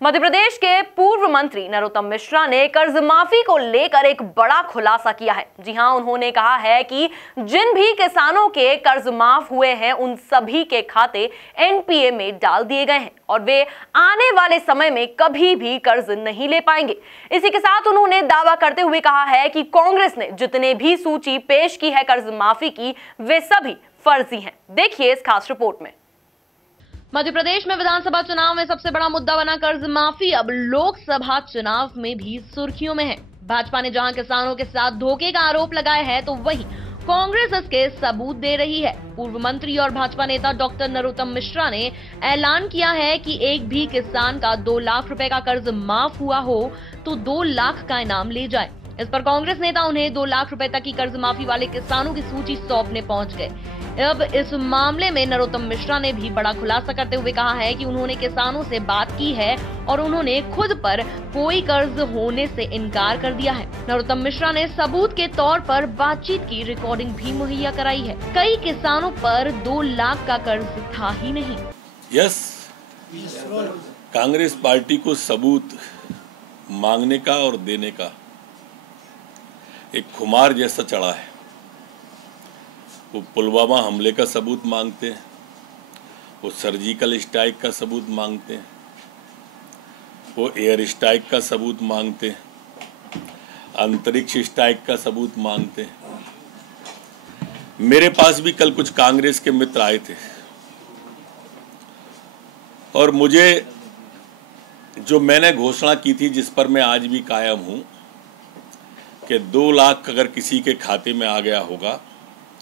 मध्य प्रदेश के पूर्व मंत्री नरोत्तम मिश्रा ने कर्ज माफी को लेकर एक बड़ा खुलासा किया है। जी हां, उन्होंने कहा है कि जिन भी किसानों के कर्ज माफ हुए हैं उन सभी के खाते एनपीए में डाल दिए गए हैं और वे आने वाले समय में कभी भी कर्ज नहीं ले पाएंगे। इसी के साथ उन्होंने दावा करते हुए कहा है कि कांग्रेस ने जितने भी सूची पेश की है कर्ज माफी की, वे सभी फर्जी हैं। देखिए इस खास रिपोर्ट में। मध्य प्रदेश में विधानसभा चुनाव में सबसे बड़ा मुद्दा बना कर्ज माफी अब लोकसभा चुनाव में भी सुर्खियों में है। भाजपा ने जहां किसानों के साथ धोखे का आरोप लगाया है तो वहीं कांग्रेस इसके सबूत दे रही है। पूर्व मंत्री और भाजपा नेता डॉक्टर नरोत्तम मिश्रा ने ऐलान किया है कि एक भी किसान का 2 लाख रुपए का कर्ज माफ हुआ हो तो 2 लाख का इनाम ले जाए। इस पर कांग्रेस नेता उन्हें 2 लाख रुपए तक की कर्ज माफी वाले किसानों की सूची सौंपने पहुंच गए। अब इस मामले में नरोत्तम मिश्रा ने भी बड़ा खुलासा करते हुए कहा है कि उन्होंने किसानों से बात की है और उन्होंने खुद पर कोई कर्ज होने से इनकार कर दिया है। नरोत्तम मिश्रा ने सबूत के तौर पर बातचीत की रिकॉर्डिंग भी मुहैया कराई है। कई किसानों पर 2 लाख का कर्ज था ही नहीं। कांग्रेस पार्टी को सबूत मांगने का और देने का एक खुमार जैसा चढ़ा है। वो पुलवामा हमले का सबूत मांगते हैं, वो सर्जिकल स्ट्राइक का सबूत मांगते हैं, वो एयर स्ट्राइक का सबूत मांगते हैं, अंतरिक्ष स्ट्राइक का सबूत मांगते हैं। मेरे पास भी कल कुछ कांग्रेस के मित्र आए थे और मुझे जो मैंने घोषणा की थी, जिस पर मैं आज भी कायम हूं कि 2 लाख अगर किसी के खाते में आ गया होगा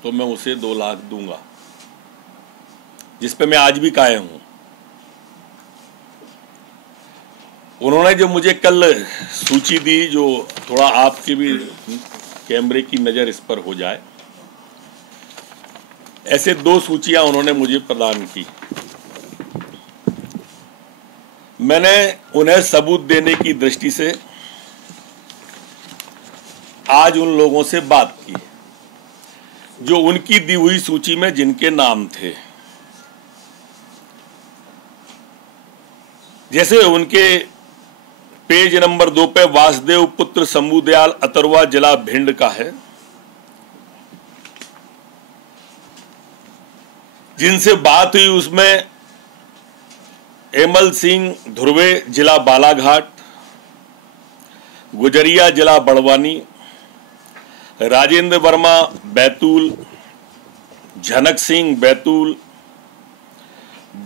तो मैं उसे 2 लाख दूंगा, जिस पे मैं आज भी कायम हूं। उन्होंने जो मुझे कल सूची दी, जो थोड़ा आपके भी कैमरे की नजर इस पर हो जाए, ऐसे 2 सूचियां उन्होंने मुझे प्रदान की। मैंने उन्हें सबूत देने की दृष्टि से आज उन लोगों से बात की जो उनकी दी हुई सूची में जिनके नाम थे। जैसे उनके पेज नंबर 2 पे वासुदेव पुत्र शंभुदयाल अतरवा, जिला भिंड का है। जिनसे बात हुई उसमें एमल सिंह ध्रुवे, जिला बालाघाट, गुजरिया, जिला बड़वानी, राजेंद्र वर्मा बैतूल, झनक सिंह बैतूल,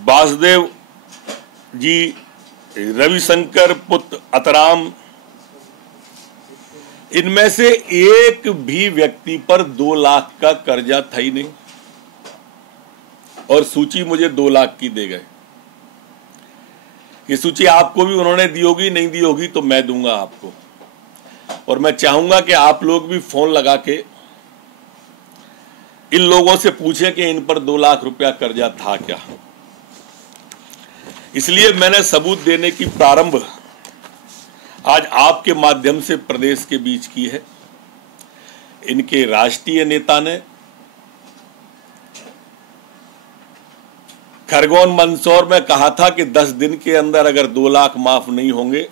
वासुदेव जी रविशंकर पुत्र अतराम। इनमें से एक भी व्यक्ति पर 2 लाख का कर्जा था ही नहीं और सूची मुझे 2 लाख की दे गए। ये सूची आपको भी उन्होंने दी होगी, नहीं दी होगी तो मैं दूंगा आपको। और मैं चाहूंगा कि आप लोग भी फोन लगा के इन लोगों से पूछें कि इन पर 2 लाख रुपया कर्जा था क्या। इसलिए मैंने सबूत देने की प्रारंभ आज आपके माध्यम से प्रदेश के बीच की है। इनके राष्ट्रीय नेता ने खरगोन मंदसौर में कहा था कि 10 दिन के अंदर अगर 2 लाख माफ नहीं होंगे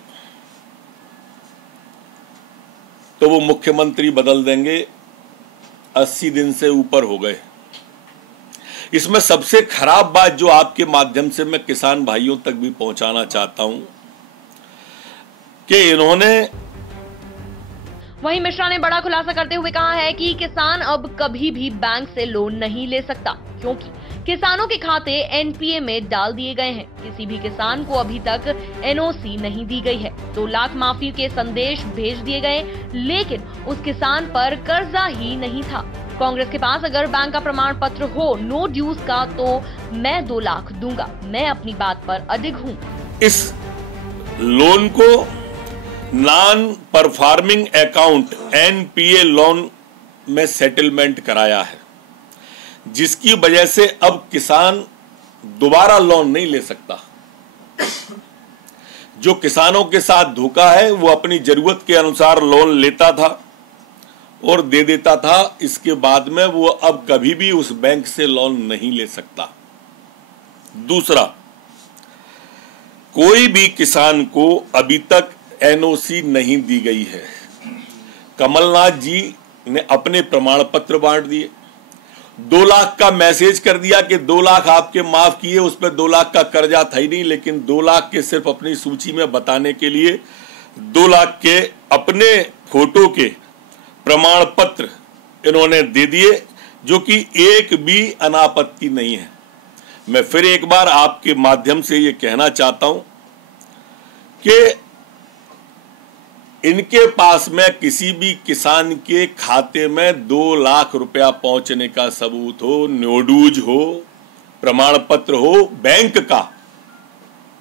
तो वो मुख्यमंत्री बदल देंगे। 80 दिन से ऊपर हो गए। इसमें सबसे खराब बात जो आपके माध्यम से मैं किसान भाइयों तक भी पहुंचाना चाहता हूं कि इन्होंने। वहीं मिश्रा ने बड़ा खुलासा करते हुए कहा है कि किसान अब कभी भी बैंक से लोन नहीं ले सकता क्योंकि किसानों के खाते एनपीए में डाल दिए गए हैं। किसी भी किसान को अभी तक एनओसी नहीं दी गई है। 2 लाख माफी के संदेश भेज दिए गए लेकिन उस किसान पर कर्जा ही नहीं था। कांग्रेस के पास अगर बैंक का प्रमाण पत्र हो नो ड्यूज का तो मैं 2 लाख दूंगा। मैं अपनी बात पर अडिग हूँ। इस लोन को non performing account NPA loan में सेटलमेंट कराया है, जिसकी वजह से अब किसान दोबारा लोन नहीं ले सकता। जो किसानों के साथ धोखा है वो अपनी जरूरत के अनुसार लोन लेता था और दे देता था। इसके बाद में वो अब कभी भी उस बैंक से लोन नहीं ले सकता। दूसरा, कोई भी किसान को अभी तक एनओसी नहीं दी गई है। कमलनाथ जी ने अपने प्रमाण पत्र बांट दिए, 2 लाख का मैसेज कर दिया कि 2 लाख आपके माफ किए, उस पर 2 लाख का कर्जा था ही नहीं, लेकिन 2 लाख के सिर्फ अपनी सूची में बताने के लिए 2 लाख के अपने फोटो के प्रमाण पत्र इन्होंने दे दिए, जो कि एक भी अनापत्ति नहीं है। मैं फिर एक बार आपके माध्यम से ये कहना चाहता हूं कि इनके पास में किसी भी किसान के खाते में 2 लाख रुपया पहुंचने का सबूत हो, न्योडूज हो, प्रमाण पत्र हो बैंक का,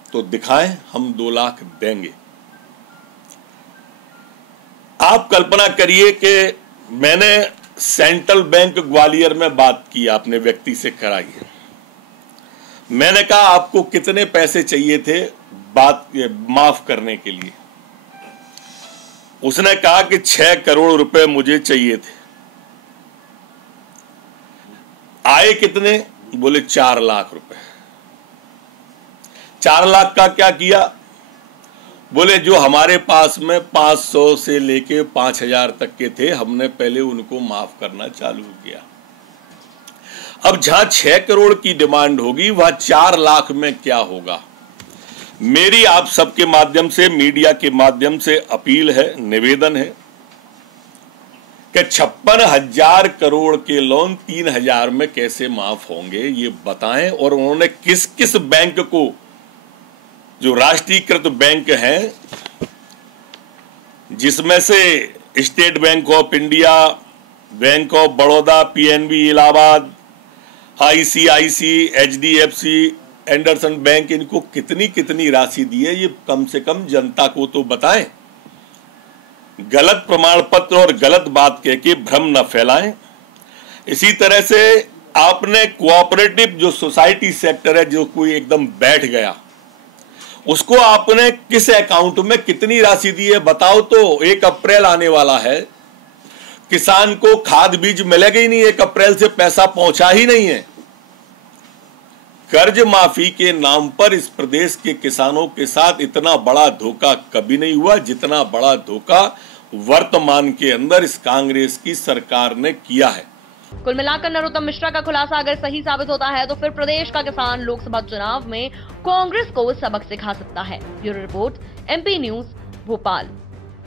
तो दिखाएं, हम 2 लाख देंगे। आप कल्पना करिए कि मैंने सेंट्रल बैंक ग्वालियर में बात की, आपने व्यक्ति से कराई है। मैंने कहा आपको कितने पैसे चाहिए थे बात माफ करने के लिए? उसने कहा कि 6 करोड़ रुपए मुझे चाहिए थे। आए कितने? बोले 4 लाख रुपए। 4 लाख का क्या किया? बोले जो हमारे पास में 500 से लेके 5000 तक के थे, हमने पहले उनको माफ करना चालू किया। अब जहां 6 करोड़ की डिमांड होगी वहां 4 लाख में क्या होगा? मेरी आप सबके माध्यम से, मीडिया के माध्यम से अपील है, निवेदन है कि 56,000 करोड़ के लोन 3,000 में कैसे माफ होंगे, ये बताएं। और उन्होंने किस किस बैंक को, जो राष्ट्रीयकृत बैंक हैं, जिसमें से state bank of India, bank of Baroda, PNB Allahabad, ICIC, HDFC, Anderson bank, इनको कितनी कितनी राशि दी है, ये कम से कम जनता को तो बताएं। गलत प्रमाण पत्र और गलत बात कह के भ्रम न फैलाएं। इसी तरह से आपने कोऑपरेटिव जो सोसाइटी सेक्टर है, जो कोई एकदम बैठ गया, उसको आपने किस अकाउंट में कितनी राशि दी है बताओ तो। 1 अप्रैल आने वाला है, किसान को खाद बीज मिलेगा ही नहीं, 1 अप्रैल से पैसा पहुंचा ही नहीं है। कर्ज माफी के नाम पर इस प्रदेश के किसानों के साथ इतना बड़ा धोखा कभी नहीं हुआ, जितना बड़ा धोखा वर्तमान के अंदर इस कांग्रेस की सरकार ने किया है। कुल मिलाकर नरोत्तम मिश्रा का खुलासा अगर सही साबित होता है तो फिर प्रदेश का किसान लोकसभा चुनाव में कांग्रेस को सबक सिखा सकता है। Bureau report, MP news, Bhopal.